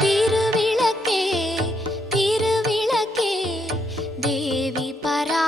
திருவிளக்கே திருவிளக்கே தேவி பரா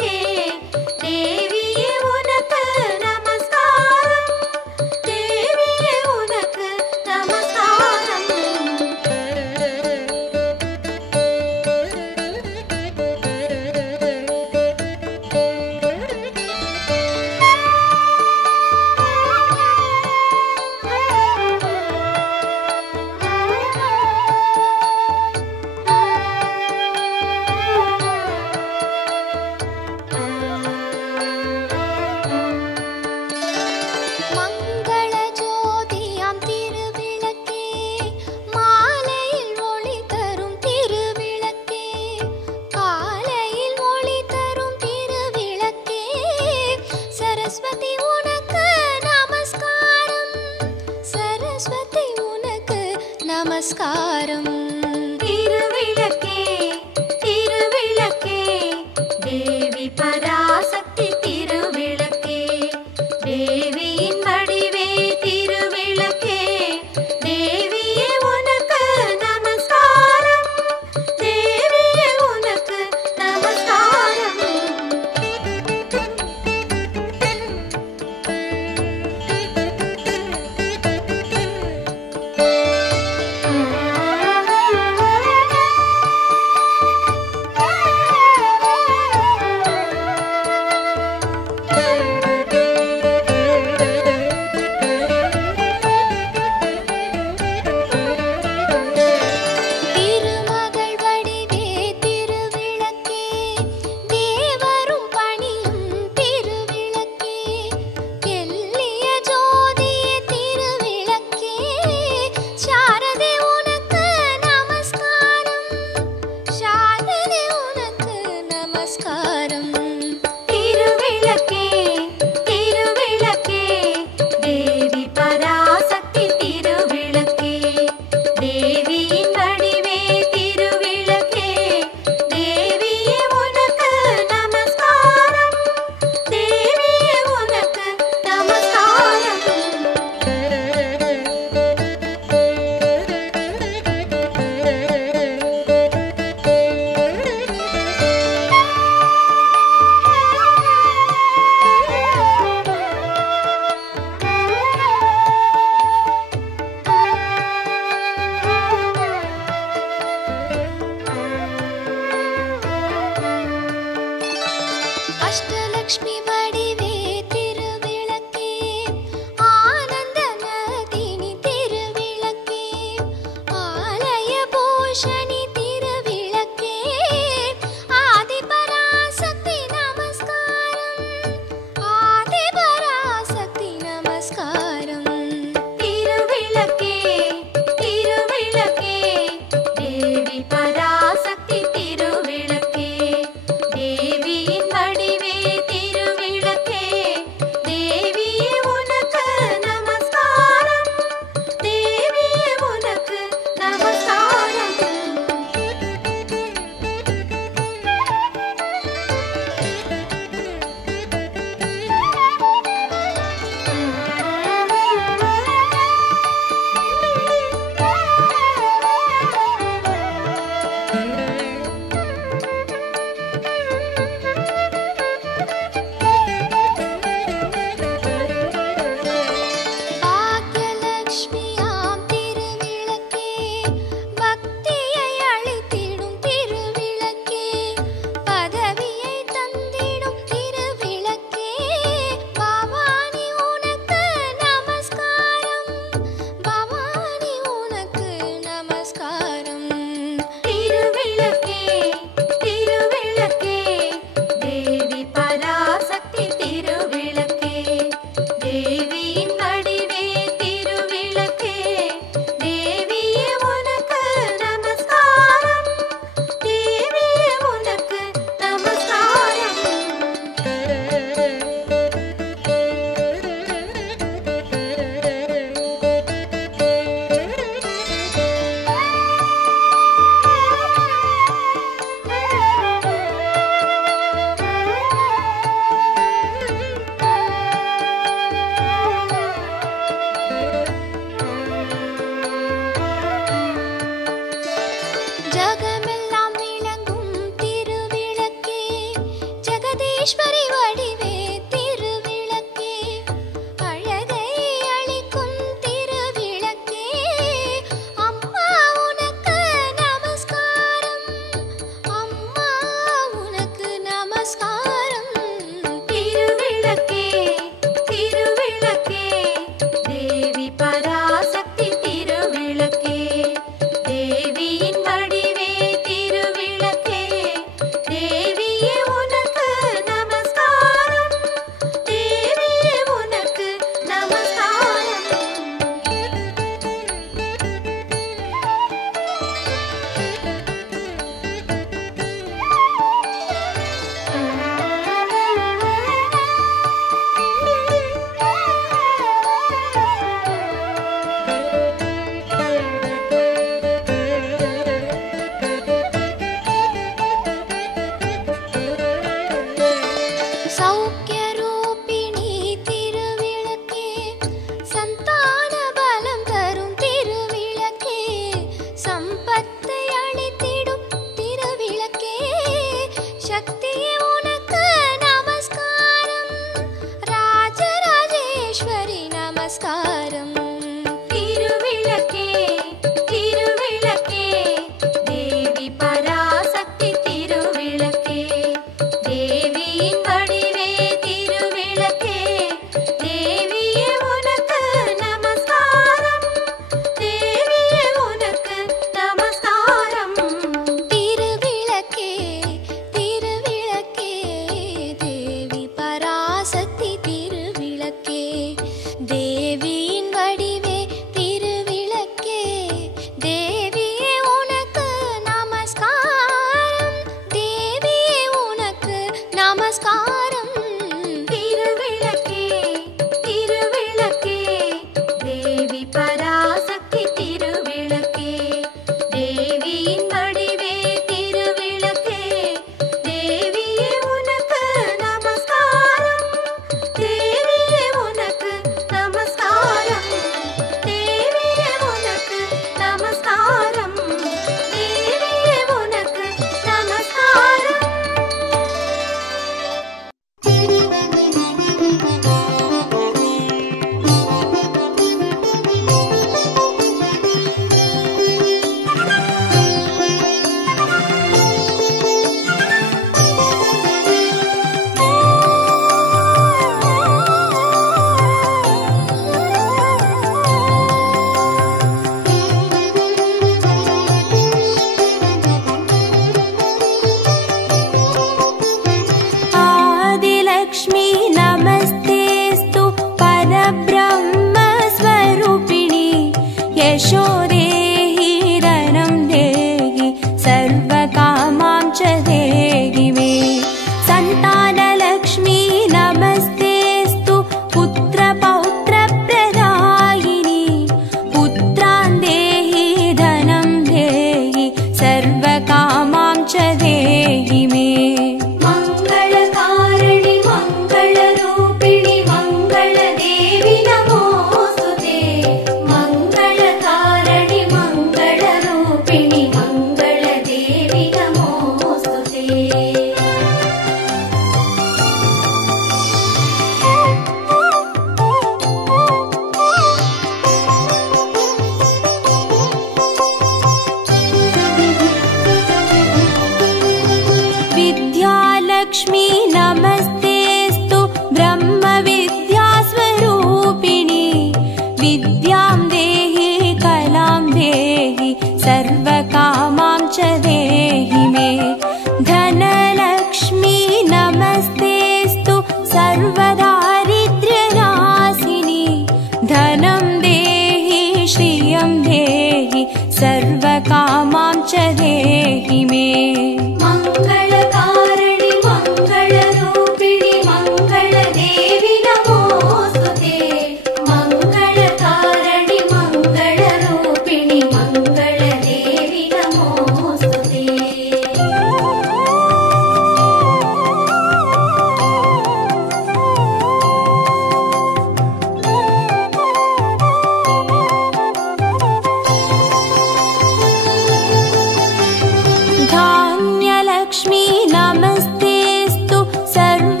धान्यलक्ष्मी नमस्तेस्तु सर्व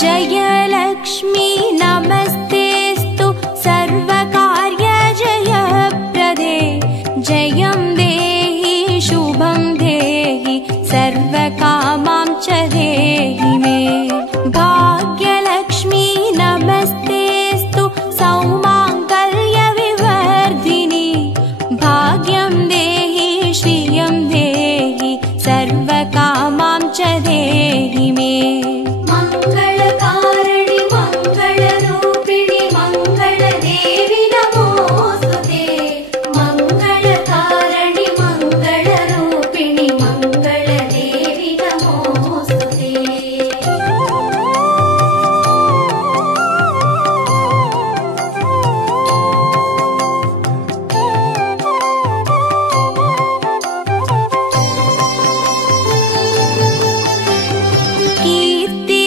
जयलक्ष्मी नमस्तेस्तु सर्वकार्यजयप्रदे जयं देहि शुभं देहि सर्वकामां च देहि मे। भाग्यलक्ष्मी नमस्तेस्तु सौमाङ्गल्यविवर्धिनि भाग्यं देहि श्रियं देहि सर्वकामां च देहि मे।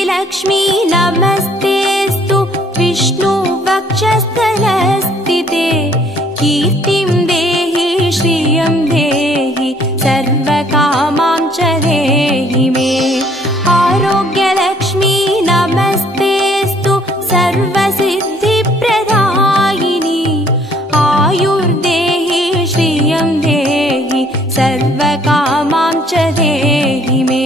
लक्ष्मी नमस्तेस्तु विष्णु वक्षस्थलस्थिते कीर्तिं देहि श्रियं देहि सर्वकामां च देहि मे। आरोग्यलक्ष्मी नमस्तेस्तु सर्वसिद्धिप्रदायिनि आयुर्देहि श्रियं देहि सर्वकामां च देहि मे।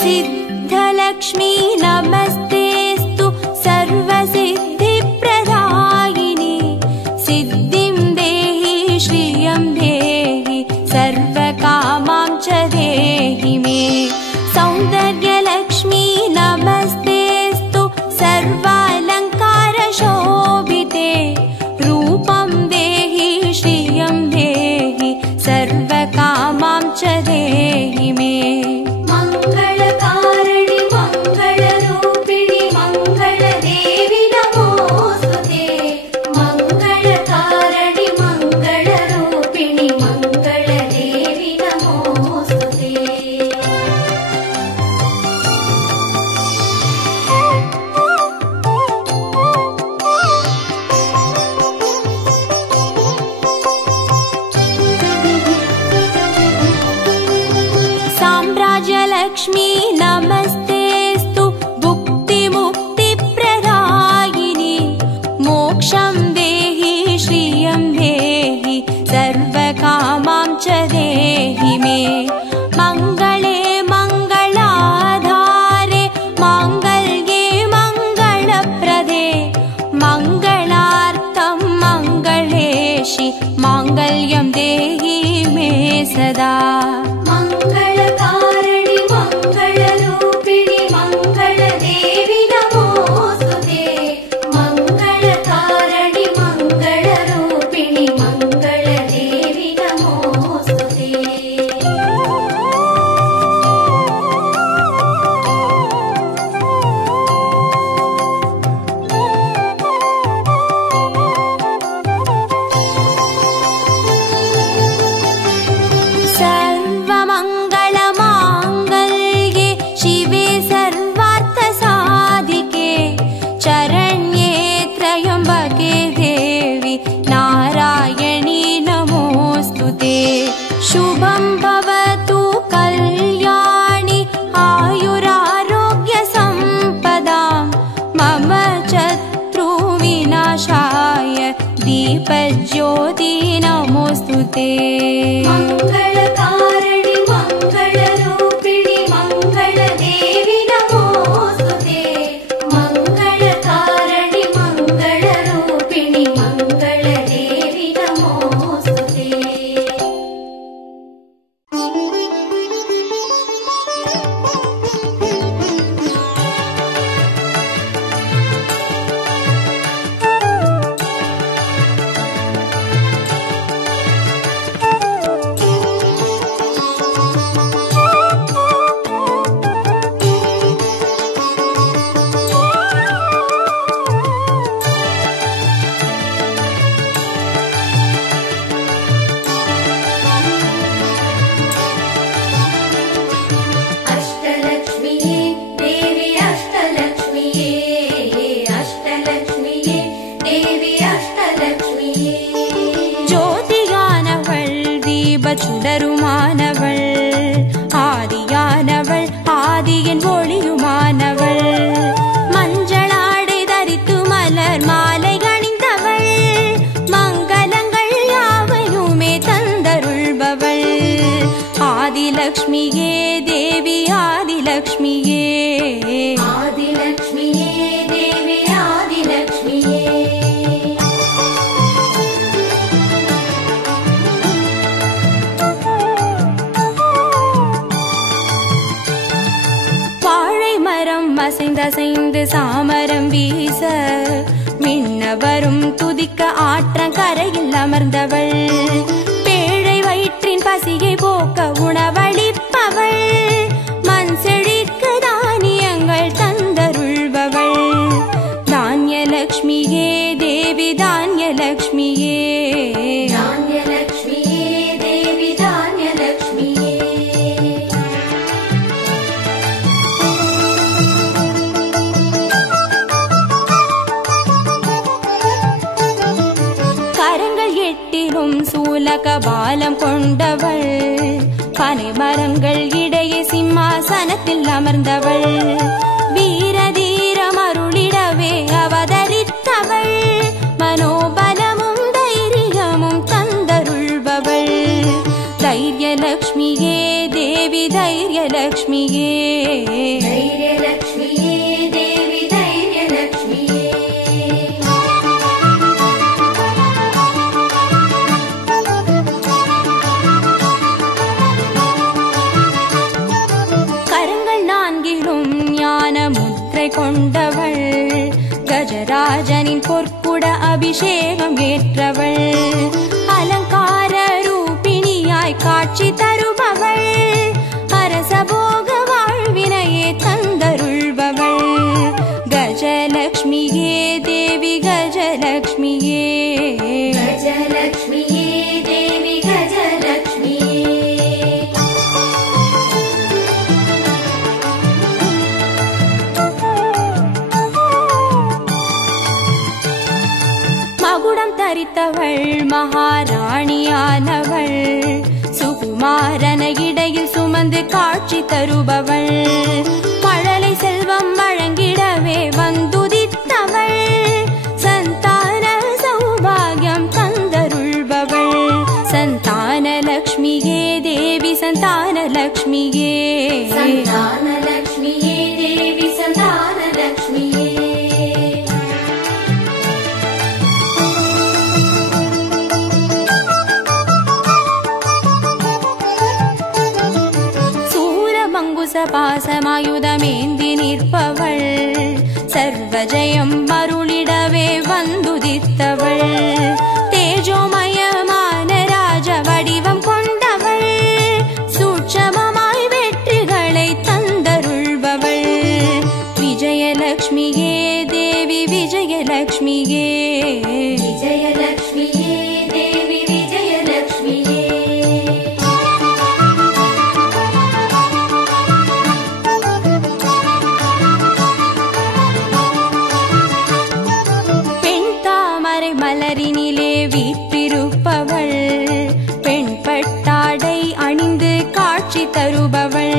सिद्धलक्ष्मी नमस्तेस्तु सर्वसिद्धिप्रदायिनि सिद्धिं देहि श्रियं देहि सर्वकामां च देहि मे। सौन्दर्यलक्ष्मी नमस्तेस्तु सर्वालङ्कारशोभिते रूपं देहि श्रियं देहि सर्वकामां च देहि मे। साम्राज्यलक्ष्मी नमस्तेस्तु भुक्तिमुक्तिप्रदायिनि मोक्षं देहि श्रियं देहि सर्वकामां च देहि मे। मङ्गले मङ्गलाधारे माङ्गल्ये मङ्गलप्रदे मङ्गलार्थं मङ्गलेशि माङ्गल्यं देहि मे सदा। सर्वमङ्गलमाङ्गल्ये शिवे सर्वार्थसाधिके चरण्ये त्र्यम्बके देवी नारायणी नमोऽस्तुते। शुभं भवतु कल्याणि आयुरारोग्यसम्पदां मम शत्रुविनाशाय दीपज्योति नमोऽस्तुते। मङ्गलकारिणि मङ्गलरूपिणि मङ्गलदेवि नमोऽस्तुते। मङ्गलकारिणि मङ्गलरूपिणि मङ्गलदेवि आदिलक्ष्मिये देवी आदिलक्ष्मिये आदिलक्ष्मिये देवी आदिलक्ष्मिये வாழை மரம் அசைந்தசைந்து சாமரம் வீச மின்னவரும் துதிக்க ஆற்றங்கரையில் அமர்ந்தவள் பேழை வயிற்றின் பசியை போக்க உணவளிப்பவள் மண் செழிக்கு தானியங்கள் தந்தருள்பவள் தானியலக்ஷ்மியே தேவி தானியலக்ஷ்மியே धान्यलक्ष्मिये देवी धान्यलक्ष्मिये கரங்கள் எட்டிலும் சூலக பாலம் கொண்டவள் பனை மரங்கள் இடையே சிம்மாசனத்தில் அமர்ந்தவள் வீரதீரம் அருளிடவே அவதரித்தவள் மனோபலமும் தைரியமும் தந்தருள்பவள் தைரியலக்ஷ்மியே தேவி தைரியலக்ஷ்மியே धैर्यलक्ष्मिये देवी धैर्यलक्ष्मिये கரங்கள் நான்கிலும் ஞான முத்திரை கொண்டவள் கஜராஜனின் பொற்குட அபிஷேகம் ஏற்றவள் அலங்கார ரூபிணியாய் காட்சி தருபவள் அரசபோக வாழ்வினையே தந்தருள்பவள் கஜலக்ஷ்மியே தேவி கஜலக்ஷ்மியே गजलक्ष्मिये देवी गजलक्ष्मिये மகுடம் தரித்தவள் மகாராணியானவள் சுகுமாரன இடையில் சுமந்து காட்சி தருபவள் மழலை செல்வம் வழங்கிடவே வந்துதித்தவள் சந்தான சௌபாகியம் தந்தருள்பவள் சந்தானலக்ஷ்மியே தேவி சந்தானலக்ஷ்மியே सन्तानलक्ष्मिये देवी सन्तानलक्ष्मिये பாசமாயுதமேந்தி நிற்பவள் சர்வஜயம் அருளிடவே வந்துதித்தவள் தேஜோமயமான ராஜ வடிவம் கொண்டவள் சூட்சமமாய் வெற்றிகளை தந்தருள்பவள் விஜயலக்ஷ்மியே தேவி விஜயலக்ஷ்மியே विजयलक्ष्मिये देवी विजयलक्ष्मिये பெண் தாமரை மலரினிலே வீற்றிருப்பவள் பெண் பட்டாடை அணிந்து காட்சி தருபவள்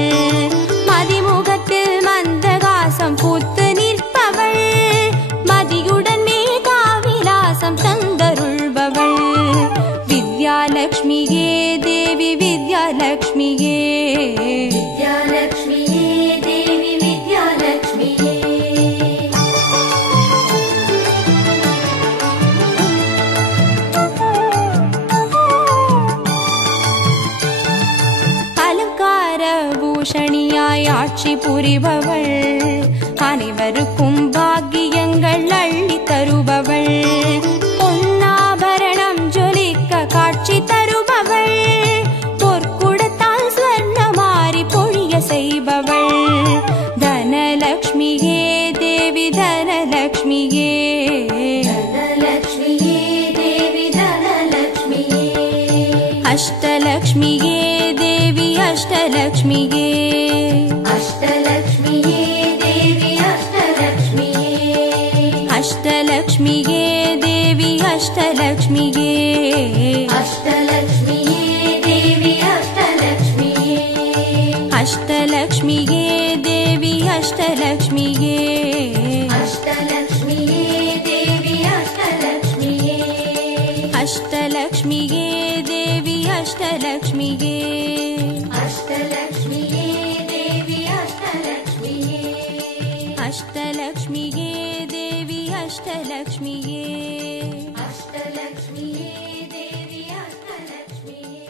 மதிமுகத்தில் மந்தகாசம் பூத்து நிற்பவள் மதியுடன் மேகாவிலாசம் தந்தருள்பவள் வித்யாலக்ஷ்மியே தேவி வித்யாலக்ஷ்மியே विद्यालक्ष्मिये देवी विद्यालक्ष्मिये அலங்கார பூஷணியாய் ஆட்சி புரிபவள் அனைவருக்கும் பாக்கியங்கள் அள்ளி தருபவள் பொன்னாபரணம் ஜொலிக்க காட்சி தருபவள் பொற்குடத்தால் ஸ்வர்ணமாரி பொழிய செய்பவள் தனலக்ஷ்மியே தேவி தனலக்ஷ்மியே धनलक्ष्मिये देवी धनलक्ष्मिये अष्टलक्ष्मिये देवी अष्टलक्ष्मिये अष्टलक्ष्मिये देवी अष्टलक्ष्मिये अष्टलक्ष्मिये देवी अष्टलक्ष्मिये अष्टलक्ष्मिये देवी अष्टलक्ष्मिये अष्टलक्ष्मिये देवी अष्टलक्ष्मिये अष्टलक्ष्मिये देवी अष्टलक्ष्मिये अष्ट अष्टलक्ष्मिगे देवी अष्टलक्ष्मिगे अष्टलक्ष्मिये देवी अष्टलक्ष्मिये अष्टलक्ष्मिगे देवी अष्टलक्ष्मिगे अष्टलक्ष्मिये देवी अष्टलक्ष्मिये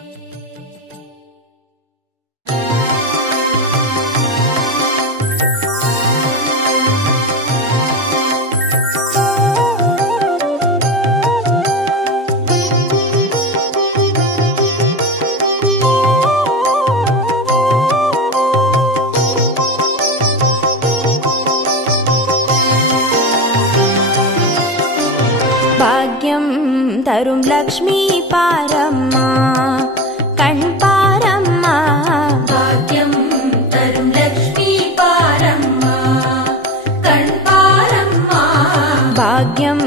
भाग्यं तरुं लक्ष्मी पारम्मा कण्पारम्मा भाग्यं तरुं लक्ष्मी पारम्मा कण्पारम्मा भाग्यं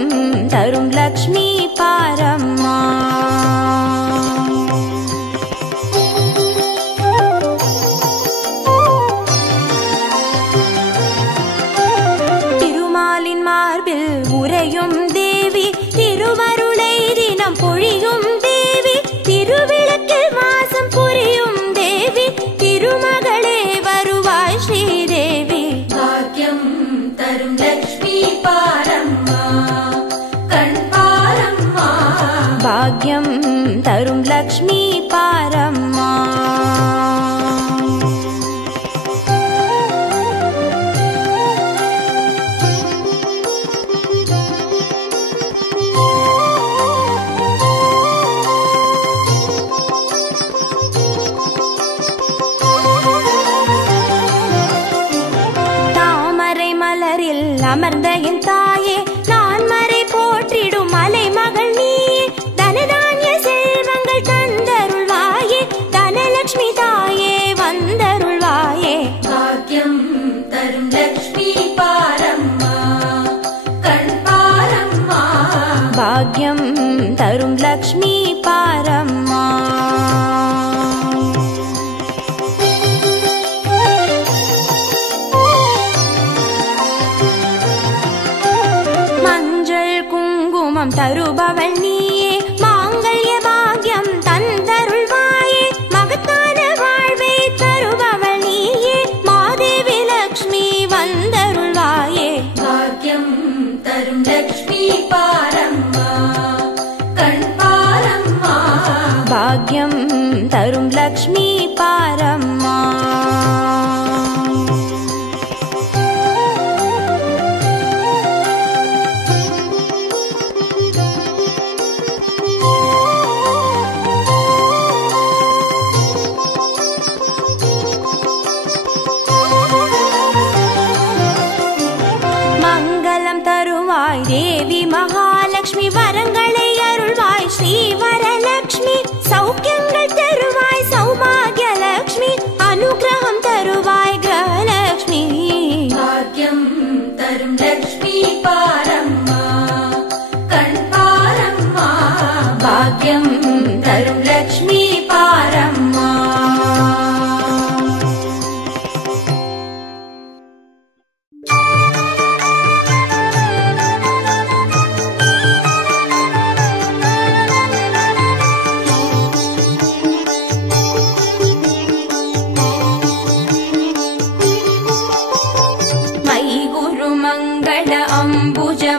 तरुं लक्ष्मी पारम्मा तिरुमालिन मार्बिल उறையும் देवी திருவருளை தினம் பொழியும் தேவி திருவிளக்கில் மாசம் புரியும் தேவி திருமகளே வருவாய் ஸ்ரீதேவி भाग्यं तरुं लक्ष्मी पारम्मा कण्पारम्मा भाग्यं तरुं लक्ष्मी पारम्मा அமர்ந்த என் தாயே நான் மறை போற்றிடும் மலை மகள் நீயே தனதானிய செல்வங்கள் தந்தருள்வாயே தனலட்சுமி தாயே வந்தருள்வாயே भाग्यं तरुं लक्ष्मी पारम्मा कण्पारम्मा भाग्यं तरुं लक्ष्मी पारम्मा தருபவள் நீயே மாங்கல்ய பாக்யம் தந்தருள்வாயே மகத்தான வாழ்வை தருபவள் நீயே மாதேவி லக்ஷ்மி வந்தருள்வாயே भाग्यं तरुं लक्ष्मी पारम्मा कण्पारम्मा भाग्यं तरुं लक्ष्मी पारम्मा தேவி மகாலட்சுமி வரங்களை அருள்வாய் ஸ்ரீ வரலட்சுமி சௌக்கியங்கள் தருவாய் சௌபாகிய லட்சுமி அனுகிரகம் தருவாய் கிரகலட்சுமி भाग्यं तरुं लक्ष्मी पारम्मा कण्पारम्मा भाग्यं तरुं लक्ष्मी पारम्मा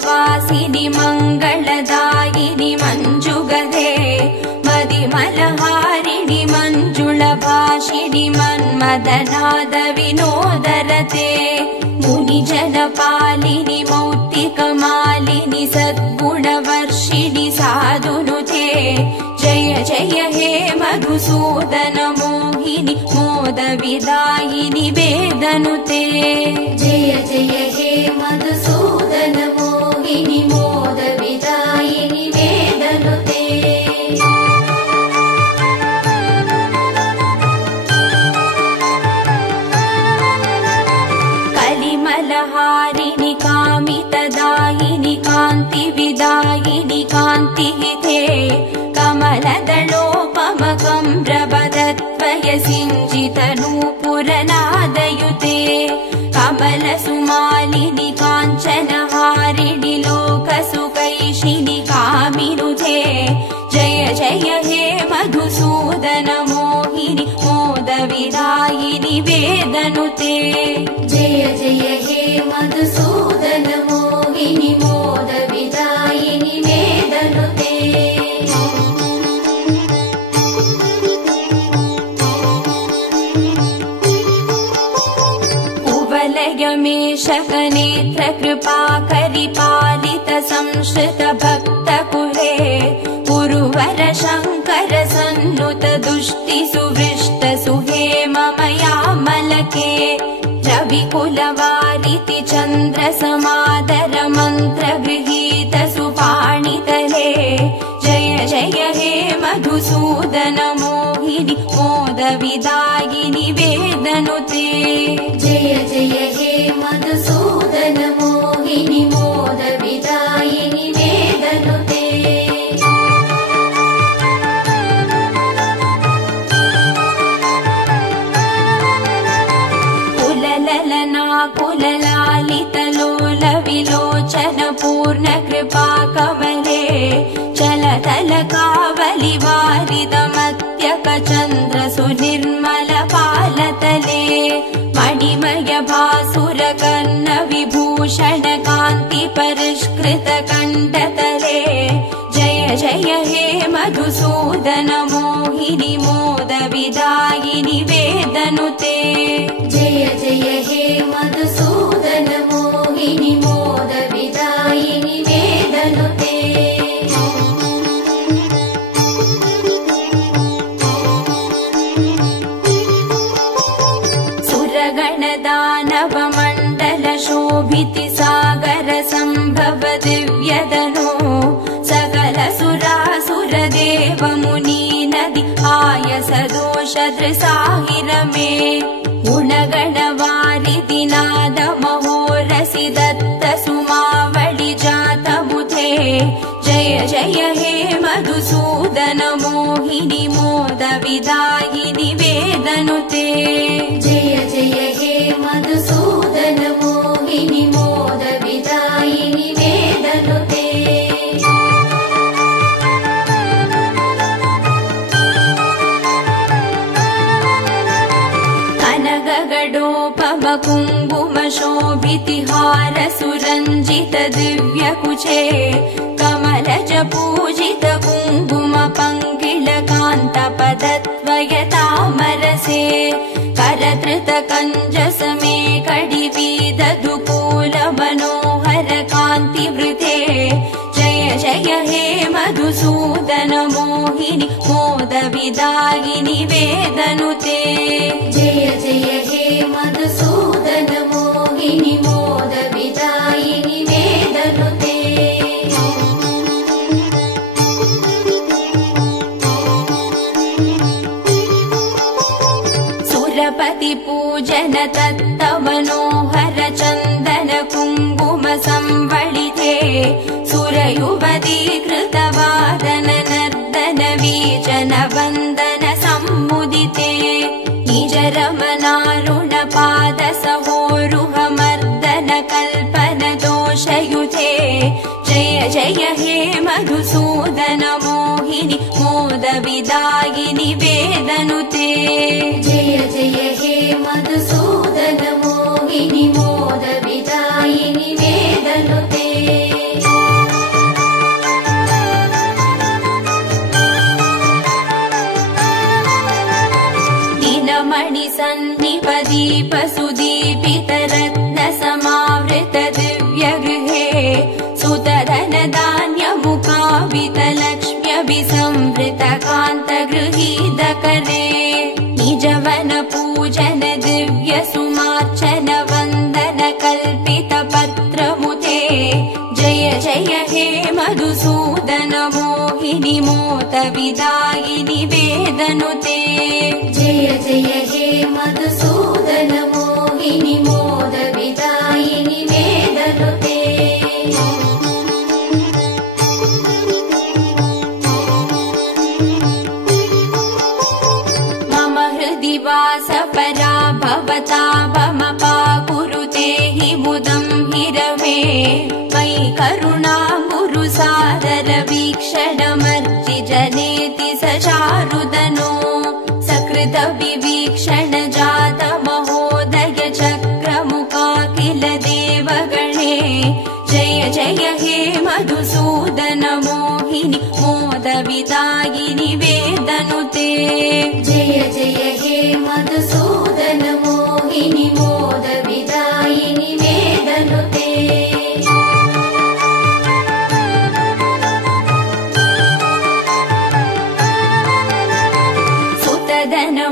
वासिनी मंगलदायिनी मंजुगदे मदिमलहारिणी मंजुलभाषिणी मन्मदनाद विनोदरते मुनिजनपालिनी मौक्तिकमालिनी सद्गुणवर्षिणि साधुनुते जय जय हे मधुसूदन मोहिनी मोदविदायिनी वेदनुते जय जय हे मधुसूदन मोहिनी मोदविदायिनी वेदनुते कलिमलहारिणि कामितदायिनि कान्तिविदायिनि कान्तिहिते कमलदलोपमकं प्रबदत्वय सिञ्जितनूपुरनादयुते कमलसुमालिनि काञ्चनहारिणि लोकसुकैशिनि कामिनुते जय जय हे मधुसूदन मोहिनि मोदविदायिनि वेदनुते जय जय हे मधुसूदन मोहिनि मोदविदायिनि वेदनुते कुवलयमेषकनेत्र कृपाकरि पालित संश्रित भक्तकुले गुरुवर शङ्कर सन्नुत दुष्टि सुवृष्ट सुहेम मयामलके रविकुलवारिति चन्द्र समादर मन्त्र गृहीत सुपाणितले जय जय हे मधुसूदन मोहिनि मोदविदायिनि वेदनुते जय जय हे मधुसूदन मोहिनि मोदविदायिनि वेदनुते कुलललना कुललालितलोल विलोचन पूर्ण कृपा कमले चलतल कावलि वारिदमत्यक चन्द्र सुनिर्मल पालतले मणिमय भासुर कर्ण विभूषण कान्ति परिष्कृत कण्ठतले जय जय हे मधुसूदन मोहिनि मोदविदायिनि वेदनुते जय जय हे मधुसूदन मोहिनि मोदविदायिनि वेदनुते सुरगणदानव मण्डल शोभिति सागर सम्भव दिव्यदनो सकल सुरासुर देव मुनि नदि आयस दोष दृसाहिरमे गुणगणवारिधि नाद महोरसि दत्त सुमावळि जात बुधे जय जय हे मधुसूदन मोहिनि मोदविदायिनि वेदनुते जय जय हे मधुसूदन मोहिनि मोदविदायिनि वेदनुते कनकगडोपम कुङ्कुम शोभितिहार सुरञ्जित दिव्यकुचे कमलज पूजित कुङ्कुम पङ्किल कान्त पदद्वयतामरसे करधृत कञ्जसमे कडिवीद दुकूल मनोहर कान्ति वृते जय जय हे मधुसूदन मोहिनि मोदविदायिनि वेदनुते जय जय हे मधुसूदन मोहिनि मोदविदायिनि वेदनुते सुरपति पूजन तत्त मनोहर चन्दन कुङ्कुम संवलिते सुरयुवती कृतवादन नर्दन वीचन वन्दन सम्मुदिते निज रमणारुण पाद सहोरुह मर्दन कल्पन दोषयुते जय जय हे मधुसूदन मोहिनि मोदविदायिनि वेदनुते जय जय हे मधुसूदन मोहिनि मोदविदायिनि वेदनुते दिनमणि सन्निप दीप सुदीपित रत्न समावृत दिव्य गृहे सुतधन धान्य मुखावित लक्ष्म्यभिसंवृत कान्त गृहीत करे निजवन पूजन दिव्य सुमार्चन वन्दन कल्पित पत्रमुते जय जय हे मधुसूदन मोहिनि मोदविदायिनि वेदनुते जय जय हे मधुसूदन मोहिनि मोदविदायिनि वेदनुते मम हृदि वास परा भवतापमपा कुरुते हि मुदं हिरवे मयि करुणा गुरु सादर वीक्षणमर्जि जने प्रीति सचारुदनो सकृत विवीक्षण जात महोदय चक्रमुखा किल देवगणे जय जय हे मधुसूदन मोहिनि मोद विदायिनि वेदनुते जय जय हे मधुसूदन मोहिनि मोद विदायिनि वेदनुते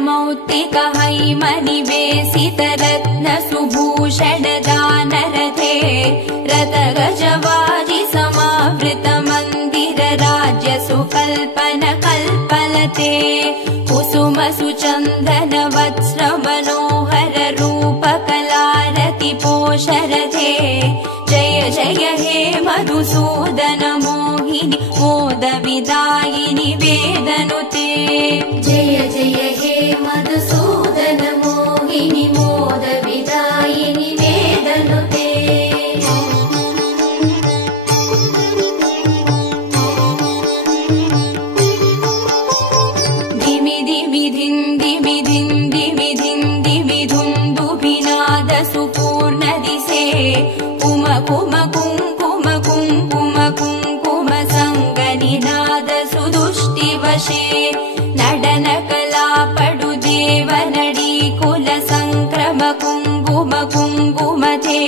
मौक्तिक हैमनिवेशित रत्न सुभूषण दानरथे रथ गजवाजि समावृत मन्दिर राज्य सुकल्पन कल्पलते कुसुम सुचन्दन वत्स्र मनोहर रूप कलारति पोषरथे जय जय हे मधुसूदन मोहिनि मोद विदायिनि वेदनुते जय जय हे मधुसूदन मोहिनि मोद विदायिनि वेदनुते धिमि धिमि धिन्दि विधिन्दि विधिन्दि विधुन्दुभिनाद सुपूर्ण दिशे कुम कुम कुङ्कुम कुङ्कुम कुङ्कुम सङ्गनिनाद सुदुष्टिवशे नडन कला पडु देवनडी कुल संक्रम कुङ्कुम कुङ्कुमते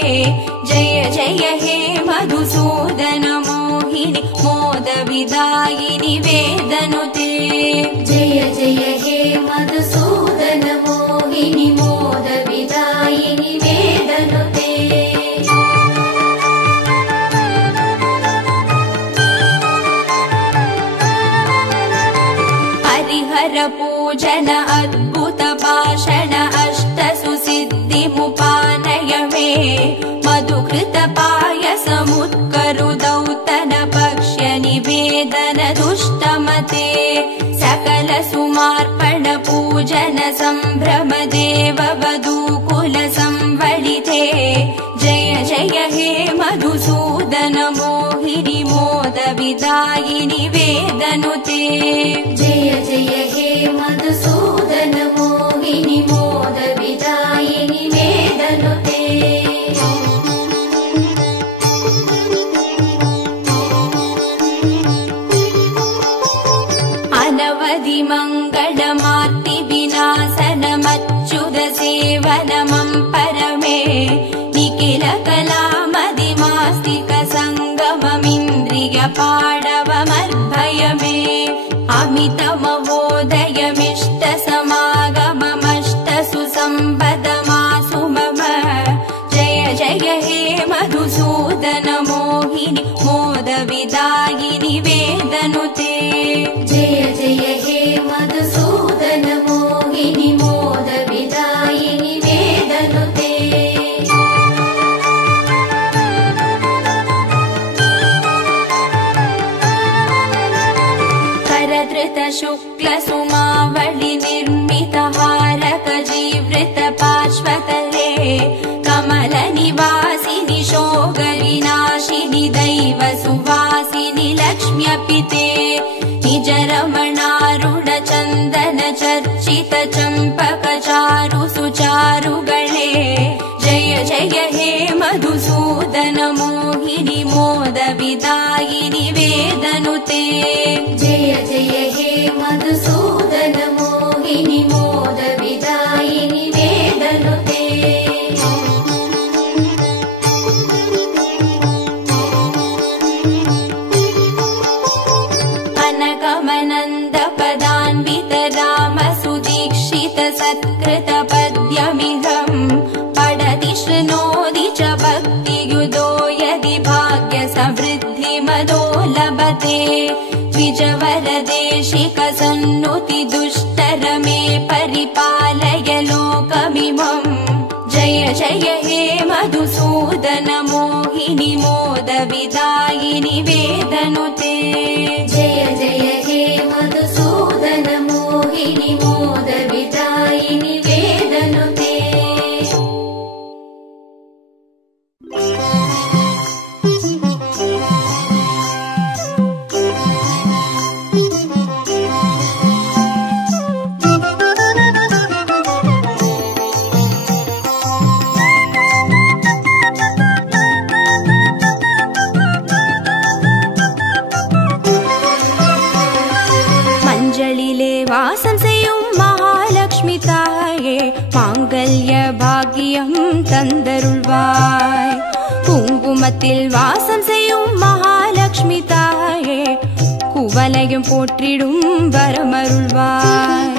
जय जय हे मधुसूदन मोहिनि मोद विदायिनि वेदनुते जय जय हे मधुसूदन मोहिनि मोद विदायिनि वेदनुते हरिहर पूजन अद्भुत भाषण अष्ट सुसिद्धिमुपानय मे मधुकृत पायसमुत्करु दौतन पक्ष्य निवेदन दुष्टमते सकल सुमार्पण पूजन सम्भ्रम देव वधूकुल संवलिते जय जय हे मधुसूदन मोहिनि मोद विदायिनि वेदनुते जय जय हे मधुसूदन मोहिनि मोद विदायिनि वेदनुते अनवधि मङ्गलमार्ति विनाशनमच्युत सेवनमं परमे निखिल कलामदिमास्तिक सङ्गममिन्द्रिय पाडवमर्भय मे अमित महोदयमिष्ट समागममष्ट सुसम्पदमासु मम जय जय हे मधुसूदन मोहिनि मोद विदायिनि वेदनुते जय जय हे मधुसूदन मोहिनि मोद विदायिनि वेदनुते करधृत शुक्ल सुमावळि निर्मित हारक जीवृत पार्श्वतले कमल निवासिनि शोकविनाशिनि दैव सुवासिनि लक्ष्म्यपिते निज रमणारुण चन्दन चर्चित चम्पक चारु सुचारुगणे जय जय हे मधुसूदन मोहिनि मोद विदायिनि वेदनुते जय जय हे मधुसूदन मोहिनि मोद विदायिनि वेदनुते अनगमनन्द पदान्वित राम सुदीक्षित सत्कृत पद्यमिदम् पठति शृणोति च भक्तियुतो यदि भाग्य समृद्धि मदो लभते द्विजवरदेशिक सन्नुति दुष्टर मे परिपालय लोकमिमम् जय जय हे मधुसूदन मोहिनि मोद विदायिनि वेदनुते जय जय हे मधुसूदन मोहिनि मोद विदायिनि वेदनुते கோவிலிலே வாசம் செய்யும் மகாலட்சுமி தாயே மாங்கல்ய பாக்கியம் தந்தருள்வாய். குங்குமத்தில் வாசம் செய்யும் மகாலட்சுமி தாயே குவலையும் போற்றிடும் வரமருள்வாய்.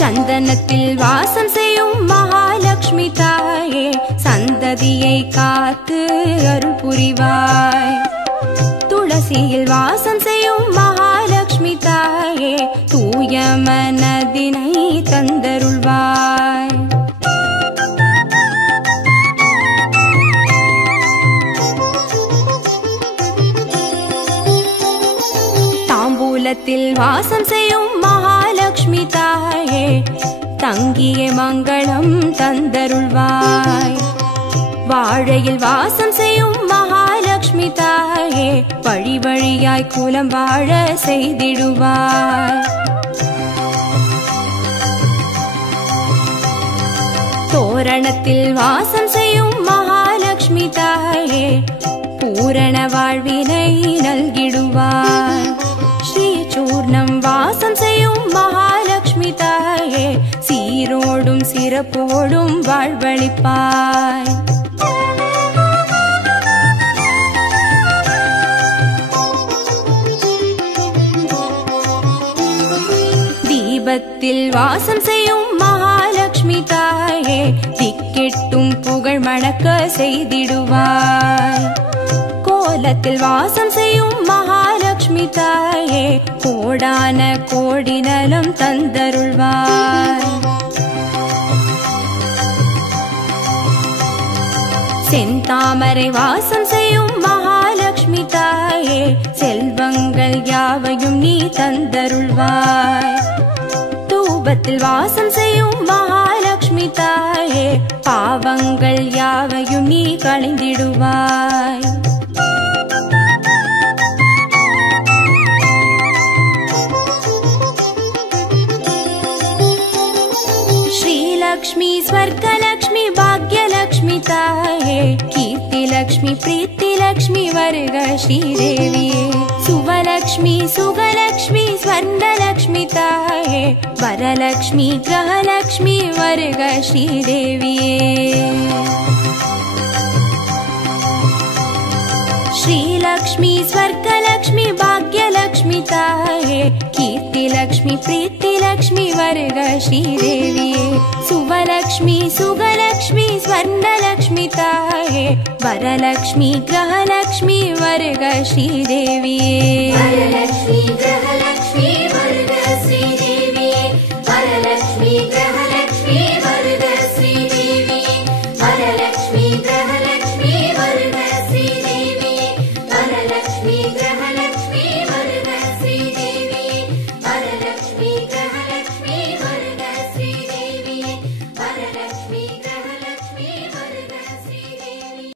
சந்தனத்தில் வாசம் செய்யும் மகாலட்சுமி தாயே சந்ததியை காத்து அருள் புரிவாய். துளசியில் வாசம் செய்யும் மகாலட்சுமி தாயே தூய மனதினை தந்தருள்வாய். தாம்பூலத்தில் வாசம் செய்யும் மகாலட்சுமி தாயே தங்கிய மங்களம் தந்தருள்வாய். வாழையில் வாசம் செய்யும் மகாலட்சுமி தாயே வழி வழியாய் குலம் வாழ செய்திடுவாய். தோரணத்தில் வாசம் செய்யும் மகாலட்சுமி தாயே பூரண வாழ்வினை நல்கிடுவாய். ஸ்ரீ சூர்ணம் வாசம் செய்யும் மகாலட்சுமி தாயே சீரோடும் சிறப்போடும் வாழ்வளிப்பாய். தீபத்தில் வாசம் செய்யும் மகாலட்சுமி தாயே திக்கெட்டும் புகழ் மணக்க செய்திடுவாய். கோலத்தில் வாசம் செய்யும் மகாலட்சுமி தாயே கோடான கோடி நலம் தந்தருள்வாய். செந்தாமரை வாசம் செய்யும் மகாலட்சுமி தாயே செல்வங்கள் யாவையும் நீ தந்தருள்வாய். தூபத்தில் வாசம் செய்யும் மகாலட்சுமி தாயே பாவங்கள் யாவையும் நீ களைந்திடுவாய். श्रीलक्ष्मी स्वर्गलक्ष्मी भाग्यलक्ष्मी ताये कीर्तिलक्ष्मी प्रीतिलक्ष्मी वर्ग श्रीदेविये सुवलक्ष्मी सुगलक्ष्मी स्वर्णलक्ष्मी ताये वरलक्ष्मी ग्रहलक्ष्मी वर्ग श्रीदेविये श्रीलक्ष्मी स्वर्गलक्ष्मी भाग्यलक्ष्मी ताये कीर्तिलक्ष्मी प्रीतिलक्ष्मी वर्ग श्रीदेविये सुवलक्ष्मी सुगलक्ष्मी स्वर्णलक्ष्मी ताये वरलक्ष्मी ग्रहलक्ष्मी वर्ग श्रीदेविये वरलक्ष्मी ग्रहलक्ष्मी वर्ग श्रीदेविये वरलक्ष्मी ग्रहलक्ष्मी वर्ग श्रीदेविये वरलक्ष्मी ग्रहलक्ष्मी वर्ग श्रीदेविये वरलक्ष्मी ग्रहलक्ष्मी वर्ग श्रीदेविये वरलक्ष्मी ग्रहलक्ष्मी वर्ग श्रीदेविये वरलक्ष्मी